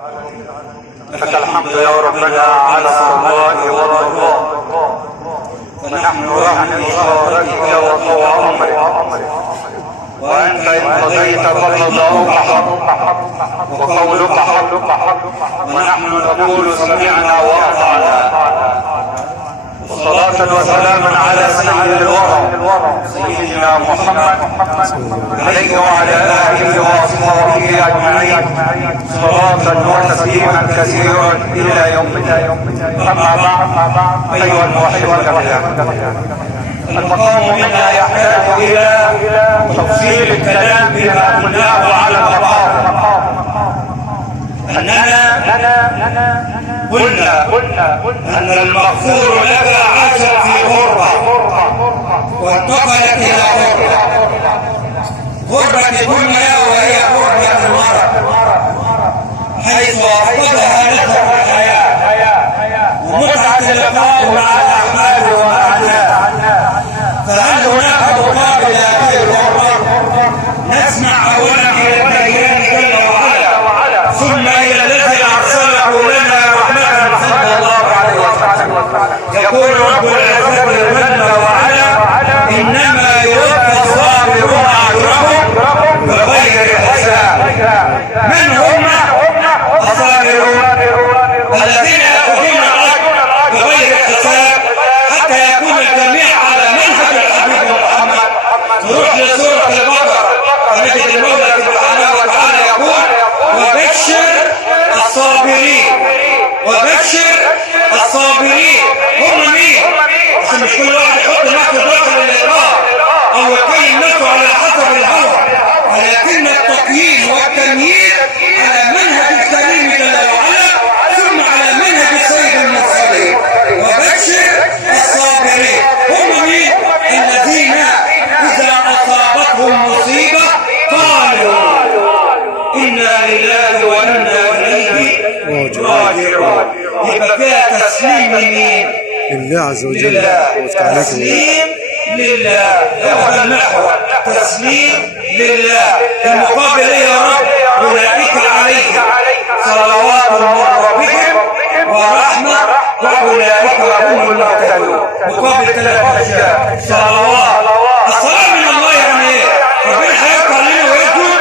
لك الحمد يا ربنا على الصلاة والرضا، ونحن رهن إشارتك وطوع أمرك، وأنت إن قضيت فالرضا حق وقولك حق، ونحن نقول سمعنا وأطعنا. صلاة وسلاما على سيد الورى سيدنا محمد عليه وعلى آله وأصحابه أجمعين صلاة وتسليما كثيرا إلى يوم الدين. أما بعد، أيها الموحدون المقام منا يحتاج إلى تفصيل الكلام بما قلناه على المقام. أننا قلنا أن المغفور لك عاش في غربة وانتقلت إلى غربة الدنيا، وهي غربة المرض، حيث أفقدها لذة الحياة ومتعة اللقاء مع الأعمال والأعداء. فهل هناك مقابل هذه الغربة؟ نسمع أولا إلى الديان جل وعلا، ثم إلى الذي أرسله لنا رحمة صلى الله عليه وسلم. يقول رب العزة جل وعلا: إنما يوفى الصابرون أجرهم بغير حساب. من هم الصابرون؟ الذين يأخذون الأجر بغير حساب حتى يكون الجميع على منهج الحبيب محمد. نروح لسورة البقرة نجد المولى سبحانه وتعالى يقول: وبشر الصابرين. هم مين؟ عشان مش كل واحد يحط نفسه داخل الإقرار أو يقيم نفسه على حسب الهوى، ولكن التقييم والتمييز على منهج الكريم جل وعلا، ثم على منهج سيد المرسلين. وبشر الصابرين هم مين؟ الذين إذا أصابتهم مصيبة قالوا إنا لله وإنا إليه راجعون. يبقى فيها تسليم لمين؟ لله عز وجل. تسليم لله، هذا المحور، تسليم لله. المقابل ايه يا رب؟ أولئك عليهم صلوات من ربهم ورحمة وأولئك هم المهتدون. مقابل 3 أشياء: صلوات. الصلاة من الله يعني ايه؟ ربنا هيقطع لنا ويقول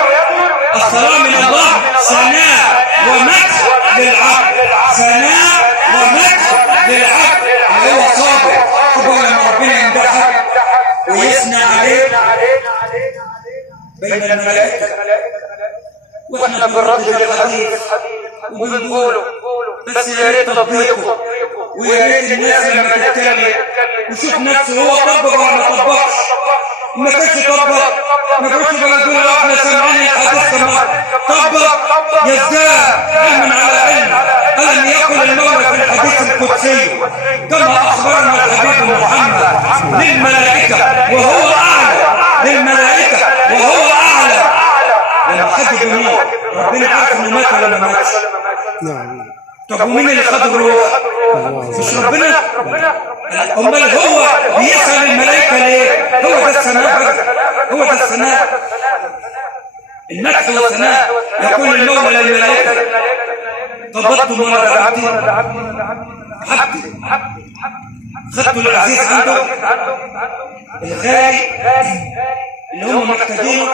الصلاة من الله ثناء ومدح للعبد، ثناء ومدح للعبد اللي هو صابر. شوفوا لما ربنا يمدحك ويثنى عليك بين الملائكة، واحنا بنردد الحديث وبنقوله، بس يا ريت تطبيقه، ويا ريت الناس لما تتكلم وشوف نفسه هو طبق ولا ما طبقش. ما كانش طبق ما كانش بنقول احنا سامعين الحديث كما طبق يزداد علما على علم. ألم يقل المولى في الحديث القدسي كما أخبرنا الحبيب محمد للملائكة وهو أعلى، للملائكة وهو أعلى. لما حد يموت ربنا عارف إنه مات ولا ما ماتش. نعم. طب ومين اللي خد الروح؟ مش ربنا؟ أمال هو بيسأل الملائكة ليه؟ هو ده الثناء، هو ده الثناء، المدح والثناء. يقول المولى للملائكة: قبضتم ولد عبدي، خدتوا العزيز عنده الغالي اللي هم محتاجين،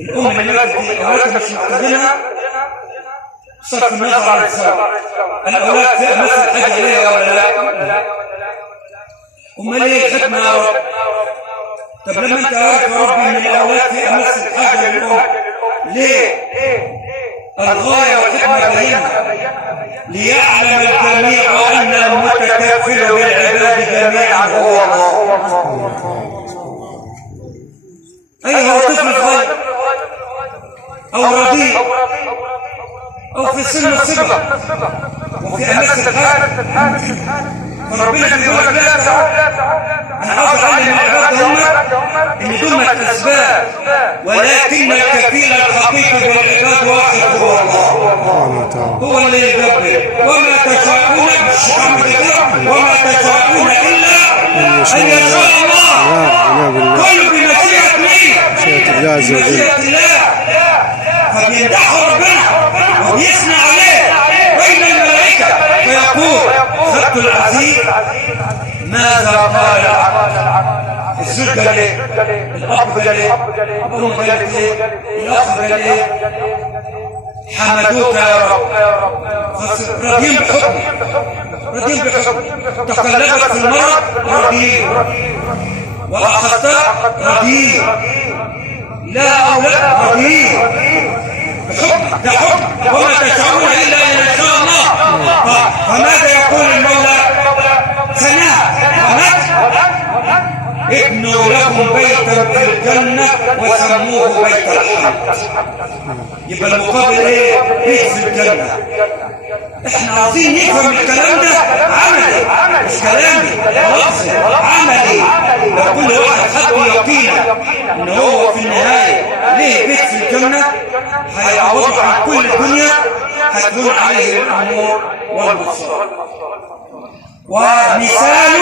الأم اللي أولادها مش محتاجينها. صرف النظر عن الزوج، الأولاد فيها مثل حاجة إليها ولا لا؟ أمال إيه الخدمة يا رب؟ طب لما أنت عارف يا رب إن الأولاد فيها مثل حاجة للأم، ليه؟ الغاية والحكمة بينها ليعلم الجميع أن المتكفل بالعباد جميعا هو الله. أيها الطفل صغير أو رضيع أو في سن الصغر وفي أمس الحال، فربنا بيقول لا تعال، أنا عاوز أعلم العباد هم إن دول الأسباب، ولكن الكفيل الحقيقي بالعباد واحد هو الله، هو اللي يدبر. وما تشاءون وما تشاءون إلا أن يشاء الله. كل بمشيئة مين؟ مشيئة الله عز وجل. فبيمدحوا ربنا وبيثنى ماذا قال العبد؟ الزوج قال ايه؟ الاب قال ايه؟ الام قالت ايه؟ الاخ قال ايه؟ حمدوك يا رب، راضين بحكمك، راضين بحكمك، تقلبت في المرض راضين، واخذتها راضين، لا او لا راضين بحكمك، ده حكم، وما تشاءون الا ان يشاء الله. فماذا يقول المولى؟ ابنوا لهم بيتا في الجنة وسموه بيت الحمد. يبقى المقابل ايه؟ بيت في الجنة. احنا عاوزين نفهم الكلام ده عملي، مش كلامي لفظي، عملي. لو كل واحد خد يقينا ان هو في النهاية ليه بيت في الجنة هيعوض عن كل الدنيا، هتكون عليه الامور والمصائب. ومثال